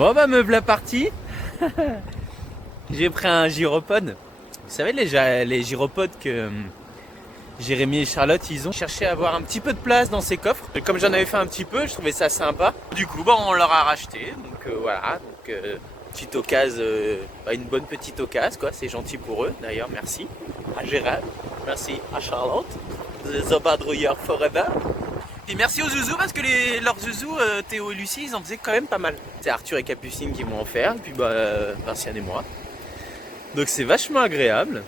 Bon bah me voilà parti. J'ai pris un gyropode. Vous savez les gyropodes que Jérémy et Charlotte ils ont cherché à avoir un petit peu de place dans ces coffres. Et comme j'en avais fait un petit peu, je trouvais ça sympa. Du coup bah, on leur a racheté. Donc voilà. Donc, petite occasion, une bonne petite occasion quoi. C'est gentil pour eux d'ailleurs. Merci à Gérard. Merci à Charlotte. The Badrouilleur Forever. Et merci aux zouzous parce que leurs zouzous, Théo et Lucie, ils en faisaient quand même pas mal. C'est Arthur et Capucine qui m'ont offert, et puis Vinciane et moi. Donc c'est vachement agréable.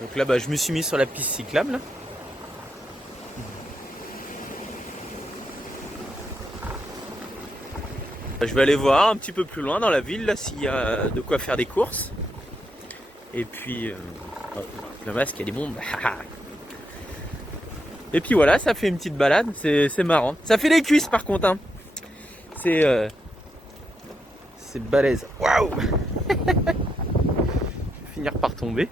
Donc là, je me suis mis sur la piste cyclable. Là. Je vais aller voir un petit peu plus loin dans la ville, là, s'il y a de quoi faire des courses. Et puis, le masque, il y a des bombes. Et puis voilà, ça fait une petite balade, c'est marrant. Ça fait les cuisses par contre, hein. C'est balèze. Waouh. Je vais finir par tomber.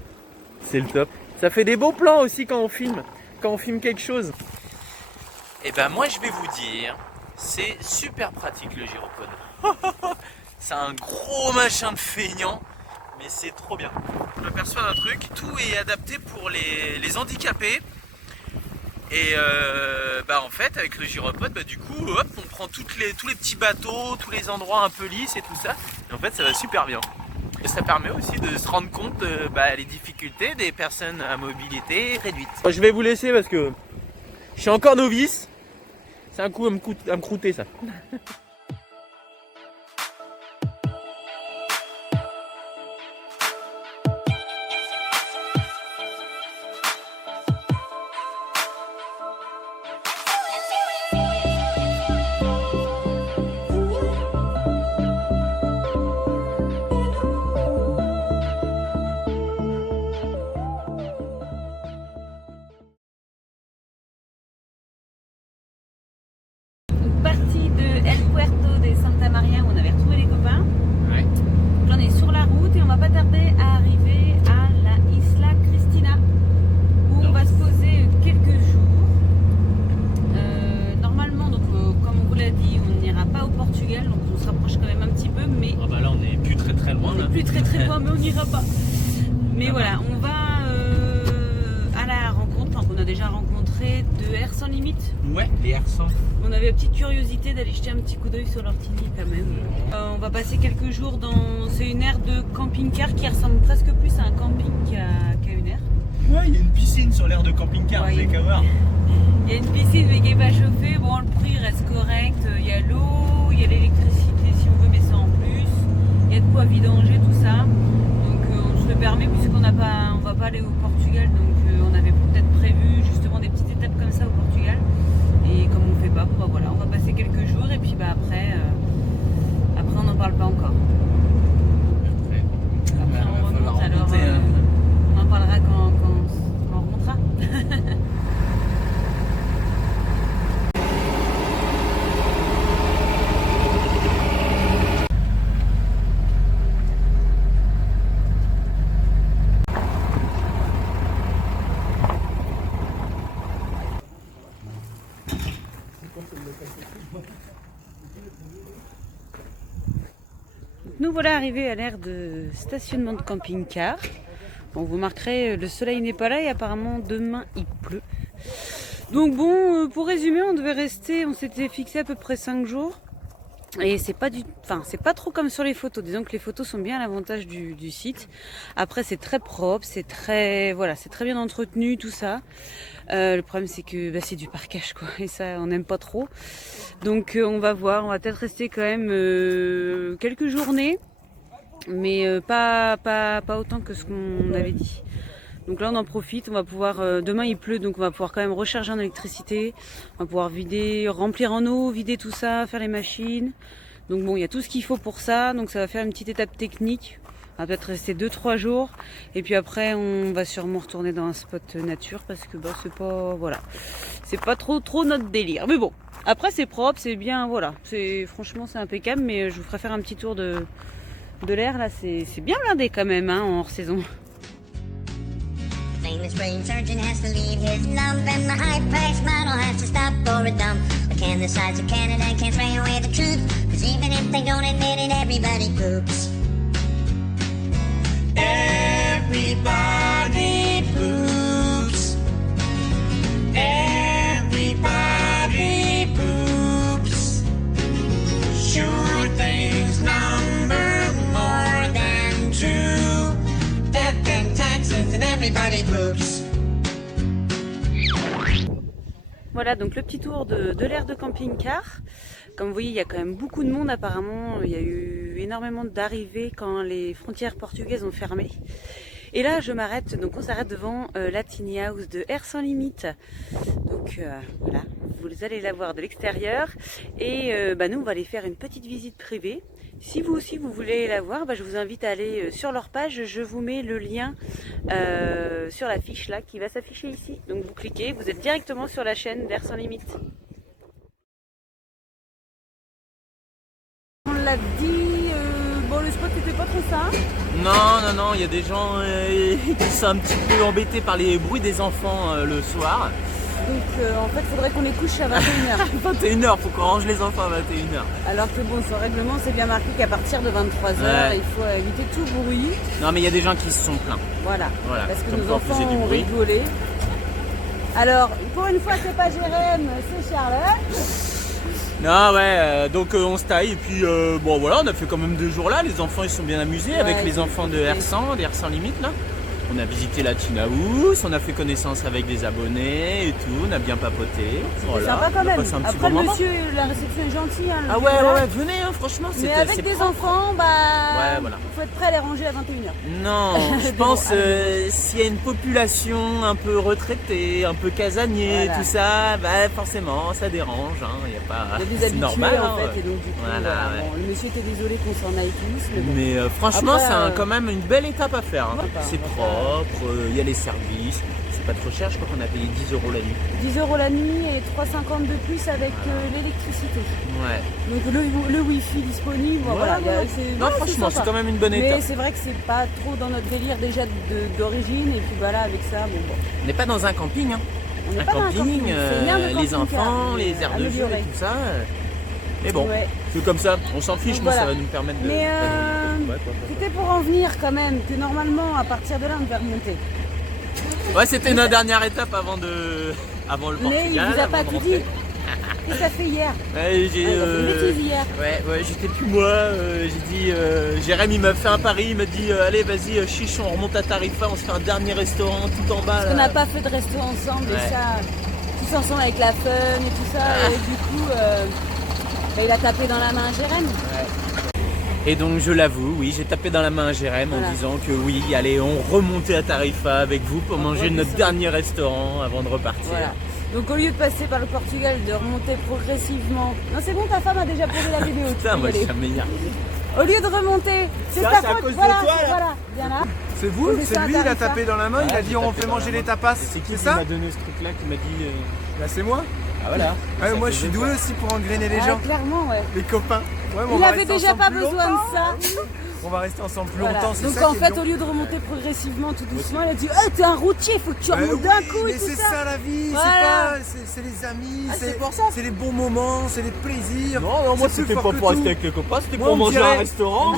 C'est le top. Ça fait des beaux plans aussi quand on filme quelque chose. Et ben moi je vais vous dire, c'est super pratique le gyropode. C'est un gros machin de feignant, mais c'est trop bien. Je m'aperçois d'un truc, tout est adapté pour les handicapés. Et en fait avec le gyropode du coup hop, on prend tous les petits bateaux, tous les endroits un peu lisses et tout ça. Et en fait ça va super bien. Et ça permet aussi de se rendre compte les difficultés des personnes à mobilité réduite. Je vais vous laisser parce que je suis encore novice. C'est un coup à me croûter ça. Partie de El Puerto de Santa Maria où on avait retrouvé les copains. Ouais. Donc là on est sur la route et on va pas tarder à arriver à la Isla Cristina où on va se poser quelques jours. Normalement, donc comme on vous l'a dit, on n'ira pas au Portugal, donc on se rapproche quand même un petit peu, mais Ah bah là on est plus très loin. on Là. est plus très loin, mais on n'ira pas. Mais voilà, on va à la rencontre, enfin qu'on a déjà rencontré de Air Sans Limite. Ouais, les R100. On avait la petite curiosité d'aller jeter un petit coup d'œil sur leur tini quand même. On va passer quelques jours dans... C'est une aire de camping-car qui ressemble presque plus à un camping qu'à une aire. Ouais, il y a une piscine sur l'aire de camping-car, Ouais, vous avez qu'à voir. Il y a une piscine mais qui n'est pas chauffée. Bon, le prix reste correct. Il y a l'eau, il y a l'électricité si on veut, mais ça en plus. Il y a de quoi vidanger, tout ça. Donc on se le permet puisqu'on n'a pas, on va pas aller au Portugal. Donc on avait peut-être prévu justement des petites étapes comme ça au Portugal. Et comme on fait pas, voilà, on va passer quelques jours et puis après on n'en parle pas encore. Après on remonte, alors on en parlera quand on remontera. Nous voilà arrivés à l'aire de stationnement de camping-car. Bon, vous remarquerez, le soleil n'est pas là et apparemment demain il pleut. Donc bon, pour résumer, on devait rester, on s'était fixé à peu près 5 jours. Et c'est pas c'est pas trop comme sur les photos. Disons que les photos sont bien à l'avantage du site. Après c'est très propre, c'est très bien entretenu tout ça. Le problème c'est que c'est du parquage quoi, et ça on n'aime pas trop. Donc on va voir, on va peut-être rester quand même quelques journées, mais pas autant que ce qu'on avait dit. Donc là on en profite, on va pouvoir, demain il pleut donc on va pouvoir quand même recharger en électricité, on va pouvoir vider, remplir en eau, vider tout ça, faire les machines. Donc bon il y a tout ce qu'il faut pour ça, donc ça va faire une petite étape technique. On va peut-être rester 2-3 jours et puis après on va sûrement retourner dans un spot nature parce que c'est pas trop notre délire. Mais bon, après c'est propre, c'est bien, franchement c'est impeccable, mais je vous ferai faire un petit tour de l'air là, c'est bien blindé quand même en hors saison. Famous brain surgeon has to leave his lump, and the high-priced model has to stop for a dump. But can the size of Canada can't spray away the truth? 'Cause even if they don't admit it, everybody poops. Everybody poops. Everybody poops. Sure things number more than two. Death and taxes and everybody poops. Voilà donc le petit tour de l'aire de camping-car. Comme vous voyez, il y a quand même beaucoup de monde apparemment. Il y a eu énormément d'arrivées quand les frontières portugaises ont fermé. Et là, je m'arrête, donc on s'arrête devant la tiny house de Air Sans Limite. Donc voilà, vous allez la voir de l'extérieur. Et nous, on va aller faire une petite visite privée. Si vous aussi vous voulez la voir, je vous invite à aller sur leur page. Je vous mets le lien sur la fiche là qui va s'afficher ici. Donc vous cliquez, vous êtes directement sur la chaîne d'Air Sans Limite. On l'a dit, le spot n'était pas trop ça. Non, il y a des gens qui sont un petit peu embêtés par les bruits des enfants le soir. Donc en fait, il faudrait qu'on les couche à 21h. 21h, faut qu'on range les enfants à 21h. Alors que bon, son règlement, c'est bien marqué qu'à partir de 23h, il faut éviter tout bruit. Non, mais il y a des gens qui se sont plaints. Voilà. Parce que comme nos enfants ont rigolé. Alors, pour une fois, c'est pas Jérém, c'est Charlotte. Non, donc on se taille et puis voilà, on a fait quand même 2 jours là. Les enfants ils sont bien amusés avec les enfants de Air Sans Limite là. On a visité la tiny house, on a fait connaissance avec des abonnés et tout, on a bien papoté. C'était sympa quand même. Après le monsieur, la réception est gentille. Hein, venez, franchement. Mais avec des enfants, il faut être prêt à les ranger à 21h. Non, je pense s'il y a une population un peu retraitée, un peu casanier, tout ça, forcément ça dérange. Il y a des habitués normal, en fait, et donc du coup, le monsieur était désolé qu'on s'en aille tous. Mais franchement, c'est quand même une belle étape à faire. C'est propre. Il y a les services, c'est pas trop cher, je crois qu'on a payé 10 € la nuit. 10 € la nuit et 3,50 de plus avec l'électricité. Ouais. Donc le wifi disponible, franchement, c'est quand même une bonne étape. Mais c'est vrai que c'est pas trop dans notre délire déjà d'origine, et puis avec ça, On n'est pas dans un camping, On n'est pas dans un camping, les enfants, les aires de jeu et tout ça. Mais bon, c'est comme ça, on s'en fiche, ça va nous permettre de... Mais c'était pour en venir quand même, que normalement, à partir de là, on devait remonter. Ouais, c'était notre dernière étape avant le Portugal. Mais il vous a pas tout dit. Qu'est-ce que ça fait hier? Hier. J'étais plus moi. J'ai dit, Jérém il m'a fait un pari, il m'a dit allez vas-y chiche, on remonte à Tarifa, on se fait un dernier restaurant tout en bas. Parce qu'on n'a pas fait de resto ensemble et ça, tous ensemble avec la fun et tout ça, et du coup il a tapé dans la main à Jérém. Et donc je l'avoue, oui, j'ai tapé dans la main à Jérém en disant que oui, allez, on remontait à Tarifa avec vous pour manger notre dernier restaurant avant de repartir. Voilà. Donc au lieu de passer par le Portugal, de remonter progressivement. Non, c'est bon, ta femme a déjà posé la vidéo. Putain, moi je suis un meilleur. Au lieu de remonter, c'est ta faute. Voilà, viens là. C'est vous, c'est lui, il a tapé dans la main, il a dit on fait manger les tapas. C'est qui ça m'a donné ce truc là qui m'a dit Là c'est moi. Ah voilà. Moi je suis doué aussi pour engrainer les gens. Clairement, Les copains. Il avait déjà pas besoin de ça. On va rester ensemble plus longtemps. Donc en fait, au lieu de remonter progressivement tout doucement, il a dit t'es un routier, faut que tu remontes d'un coup et tout ça. Mais c'est ça la vie, c'est les amis, c'est les bons moments, c'est les plaisirs. Non, moi c'était pas pour rester avec les copains, c'était pour manger à un restaurant.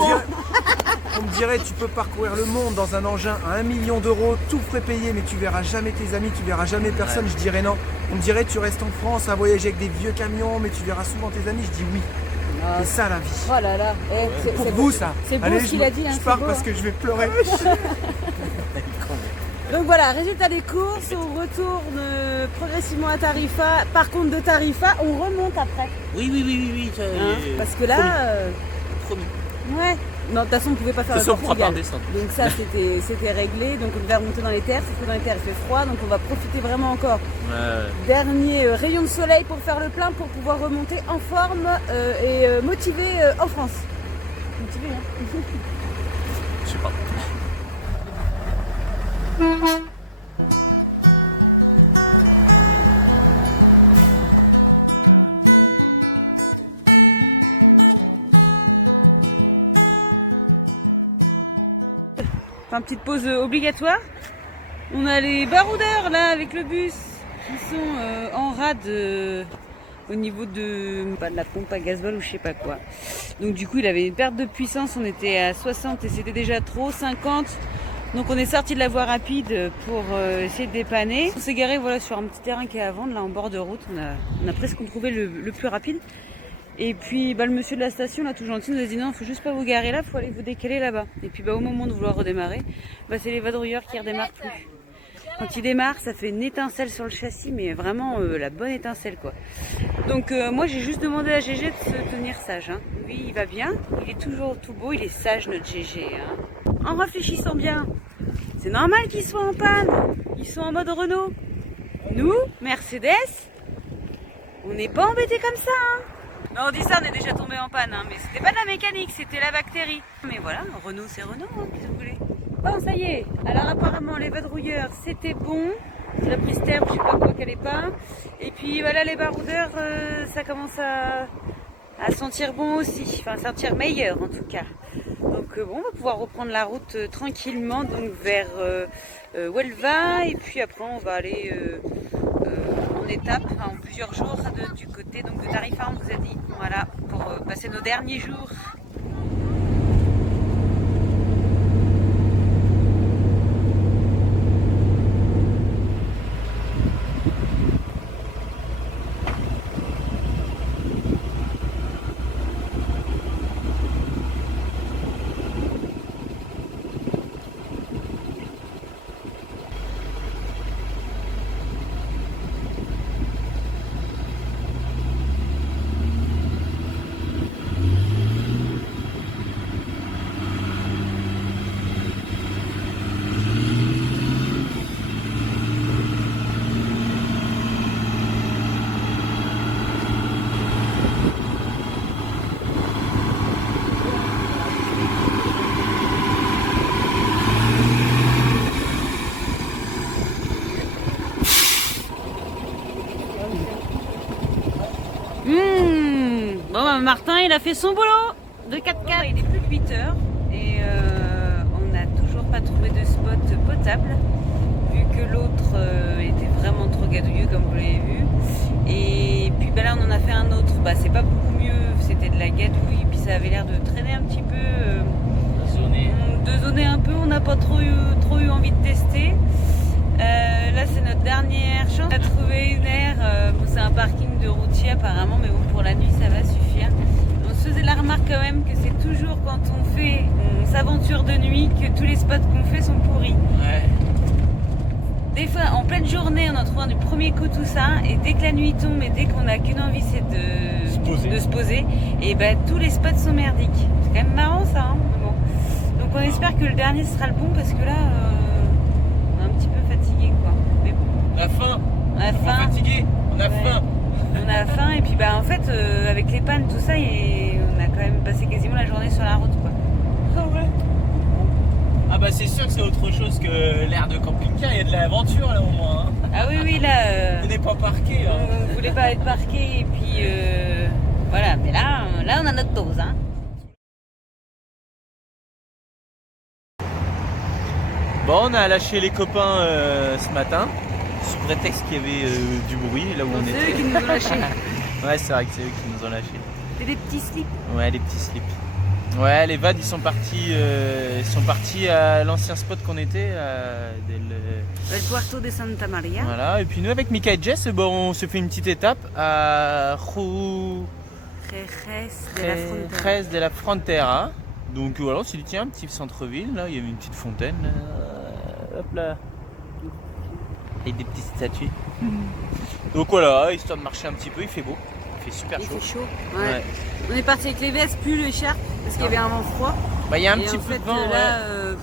On me dirait tu peux parcourir le monde dans un engin à 1 million d'euros, tout frais payé, mais tu verras jamais tes amis, tu verras jamais personne. Je dirais non. On me dirait tu restes en France à voyager avec des vieux camions, mais tu verras souvent tes amis. Je dis oui. C'est ça la vie. Oh là là. Pour vous ça. C'est beau ce qu'il a dit. Je pars parce que je vais pleurer. Donc voilà, résultat des courses, on retourne progressivement à Tarifa. Par contre de Tarifa, on remonte après. Oui. Parce que là... Promis. Ouais. Non, de toute façon, on ne pouvait pas faire le Portugal. Donc ça, c'était réglé. Donc on devait remonter dans les terres. Sauf que dans les terres, il fait froid. Donc on va profiter vraiment encore. Dernier rayon de soleil pour faire le plein, pour pouvoir remonter en forme et motivé en France. Motivé, hein. Je sais pas. Enfin, petite pause obligatoire. On a les baroudeurs là avec le bus qui sont en rade au niveau de la pompe à gasoil ou je sais pas quoi. Donc du coup il avait une perte de puissance, on était à 60 et c'était déjà trop, 50. Donc on est sorti de la voie rapide pour essayer de dépanner. On s'est garé voilà, sur un petit terrain qui est à vendre, là en bord de route. On a presque trouvé le plus rapide. Et puis le monsieur de la station, là tout gentil, nous a dit non, il faut juste pas vous garer là, il faut aller vous décaler là-bas. Et puis au moment de vouloir redémarrer, c'est les vadrouilleurs qui redémarrent plus. Quand il démarre, ça fait une étincelle sur le châssis, mais vraiment la bonne étincelle quoi. Donc moi j'ai juste demandé à GG de se tenir sage. Hein. Lui il va bien, il est toujours tout beau, il est sage notre GG. Hein. En réfléchissant bien, c'est normal qu'ils soient en panne, ils sont en mode Renault. Nous, Mercedes, on n'est pas embêtés comme ça. Hein. Non, on dit ça, on est déjà tombé en panne, hein, mais c'était pas de la mécanique, c'était la bactérie. Mais voilà, Renault c'est Renault, hein, qu'est-ce que vous voulez. Bon, ça y est, alors apparemment les vadrouilleurs c'était bon, la prise terme, je sais pas quoi qu'elle est pas. Et puis voilà, les baroudeurs, ça commence à sentir bon aussi, enfin sentir meilleur en tout cas. Donc bon, on va pouvoir reprendre la route tranquillement donc vers Huelva et puis après on va aller en étape, en plusieurs jours du côté donc de Tarifa, on vous a dit, voilà, pour passer nos derniers jours. Martin il a fait son boulot de 4x4. Il est plus de 8 heures et on n'a toujours pas trouvé de spot potable vu que l'autre était vraiment trop gadouilleux comme vous l'avez vu. Et puis là on en a fait un autre, c'est pas beaucoup mieux, c'était de la gadouille puis ça avait l'air de traîner un petit peu, de zoner un peu, on n'a pas trop eu envie de tester. Là c'est notre dernière chance, on a trouvé une aire, c'est un parking de routier apparemment, mais bon pour la nuit ça va suffire. On se faisait la remarque quand même que c'est toujours quand on s'aventure de nuit que tous les spots qu'on fait sont pourris. Ouais. Des fois en pleine journée on en trouve un du premier coup tout ça, et dès que la nuit tombe et dès qu'on a qu'une envie c'est de se poser, et tous les spots sont merdiques. C'est quand même marrant ça, hein, mais bon. Donc on espère que le dernier sera le bon parce que là on est un petit peu fatigué quoi. Mais bon. On a faim. On a faim. Fatigué. On a faim. On a faim et puis en fait avec les pannes tout ça on a quand même passé quasiment la journée sur la route quoi. Ah ouais. Ah c'est sûr que c'est autre chose que l'air de camping-car, il y a de l'aventure là au moins. Hein. Ah oui là. On n'est pas parqué. Hein. On voulait pas être parqué et puis voilà, mais là on a notre dose hein. Bon, on a lâché les copains ce matin, sous prétexte qu'il y avait du bruit là où on était. C'est eux qui nous ont lâchés. Ouais, c'est vrai que c'est eux qui nous ont lâchés. C'est des petits slips. Ouais, les petits slips. Ouais, les vads ils sont partis à l'ancien spot qu'on était, El Puerto de Santa Maria. Voilà, et puis nous avec Mika et Jess, on se fait une petite étape à Jerez de la Frontera. Donc voilà, on s'est dit tiens, un petit centre-ville, là, il y avait une petite fontaine, hop là, avec des petites statues. Donc voilà, histoire de marcher un petit peu, il fait beau, il fait super chaud. Il fait chaud, ouais. On est parti avec les vestes, plus l'écharpe, parce qu'il y avait un vent froid. Il y a un petit peu de vent, là,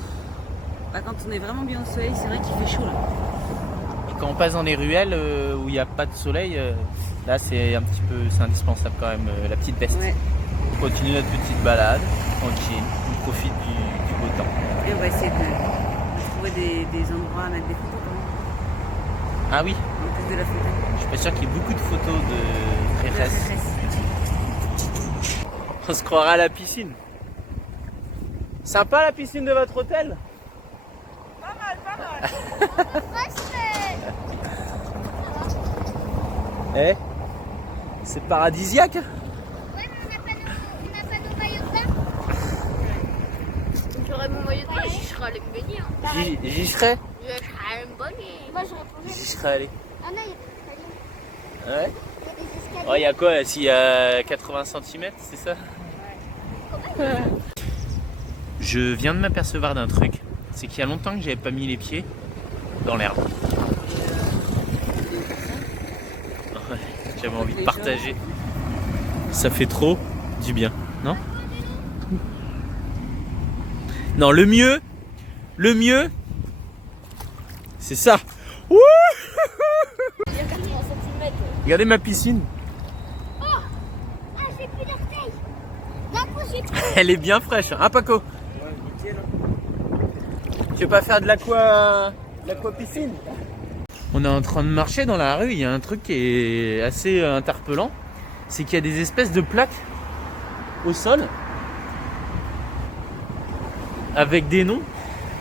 quand on est vraiment bien au soleil, c'est vrai qu'il fait chaud là. Et quand on passe dans les ruelles où il n'y a pas de soleil, là c'est un petit peu, c'est indispensable quand même, la petite veste. Ouais. On continue notre petite balade, tranquille, on profite du beau temps. Et on va essayer de trouver des endroits à mettre des photos quand même. Ah oui. En plus de la fontaine. Je suis pas sûr qu'il y ait beaucoup de photos de Jerez. On se croira à la piscine. Sympa la piscine de votre hôtel? Pas mal. Eh, c'est paradisiaque. Ouais, mais on n'a pas d'eau allé me baigner. Hein. J'y serais. Je serais allé me baigner. Moi, je répondais. J'y serais allé. Ah non, il y a des escaliers. Ouais. Il y a des escaliers. Oh, il y a quoi? S'il y a 80 cm, c'est ça? Je viens de m'apercevoir d'un truc. C'est qu'il y a longtemps que j'avais pas mis les pieds dans l'herbe. Ouais, j'avais envie de partager. Ça fait trop du bien, non? Non, le mieux, c'est ça. Wouh! Il y a 80 cm. Regardez ma piscine. Ah, j'ai plus d'orteils. D'un coup, j'ai plus. Elle est bien fraîche, hein, Paco? Tu veux pas faire de l'aqua-piscine? On est en train de marcher dans la rue, il y a un truc qui est assez interpellant. C'est qu'il y a des espèces de plaques au sol avec des noms.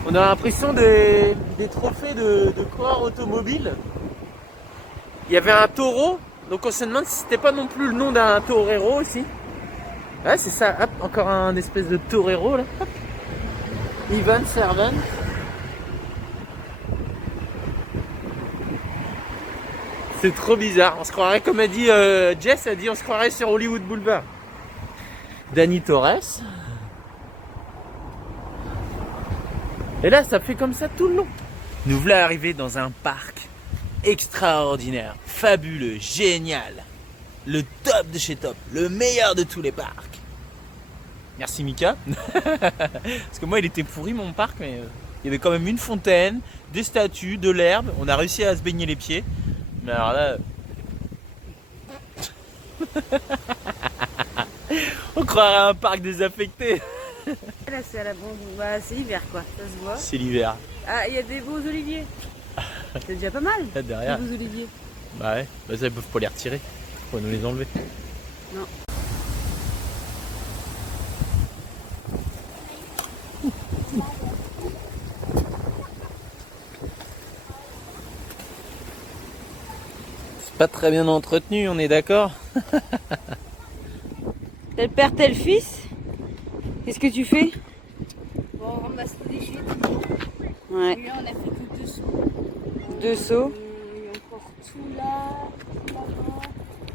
On a l'impression des trophées de coureurs automobiles. Il y avait un taureau, donc on se demande si c'était pas non plus le nom d'un torero aussi. Ouais, c'est ça, hop, encore un espèce de torero là. Hop. Ivan Servan. C'est trop bizarre, on se croirait, comme a dit Jess, a dit on se croirait sur Hollywood Boulevard. Dani Torres. Et là, ça fait comme ça tout le long. Nous voilà arrivés dans un parc extraordinaire, fabuleux, génial. Le top de chez top, le meilleur de tous les parcs. Merci Mika. Parce que moi, il était pourri mon parc, mais il y avait quand même une fontaine, des statues, de l'herbe. On a réussi à se baigner les pieds. Mais alors là... On croirait à un parc désaffecté. Là, c'est à la bombe. Bah, c'est l'hiver, quoi. Ça se voit. C'est l'hiver. Ah, il y a des beaux oliviers. C'est déjà pas mal. Là derrière. Des beaux oliviers. Bah ouais, bah ça ils peuvent pas les retirer. Faut nous les enlever. Non. C'est pas très bien entretenu, on est d'accord? Tel père, tel fils. Qu'est-ce que tu fais? Bon, on ramasse les déchets. Ouais. Et là, on a fait que 2 sauts. 2 sauts. Il y a encore tout là,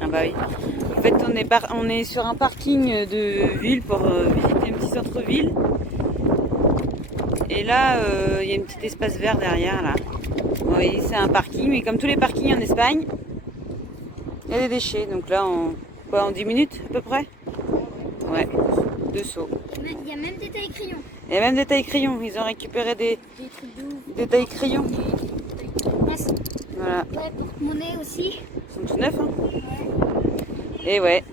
là-bas. Ah bah oui. En fait, on est sur un parking de ville pour visiter un petit centre-ville. Et là, il y a un petit espace vert derrière, là. Oui, c'est un parking, mais comme tous les parkings en Espagne, il y a des déchets. Donc là, en 10 minutes à peu près. Ouais, 2 sauts. Il y a même des tailles crayons. Il y a même des tailles crayons. Ils ont récupéré des Des trucs de ouf. tailles crayons. Merci. Voilà. Ouais, porte-monnaie aussi. Ils sont tout neufs, hein. Ouais. Et ouais.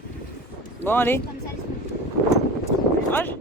Bon, allez. Comme ça, les... Courage.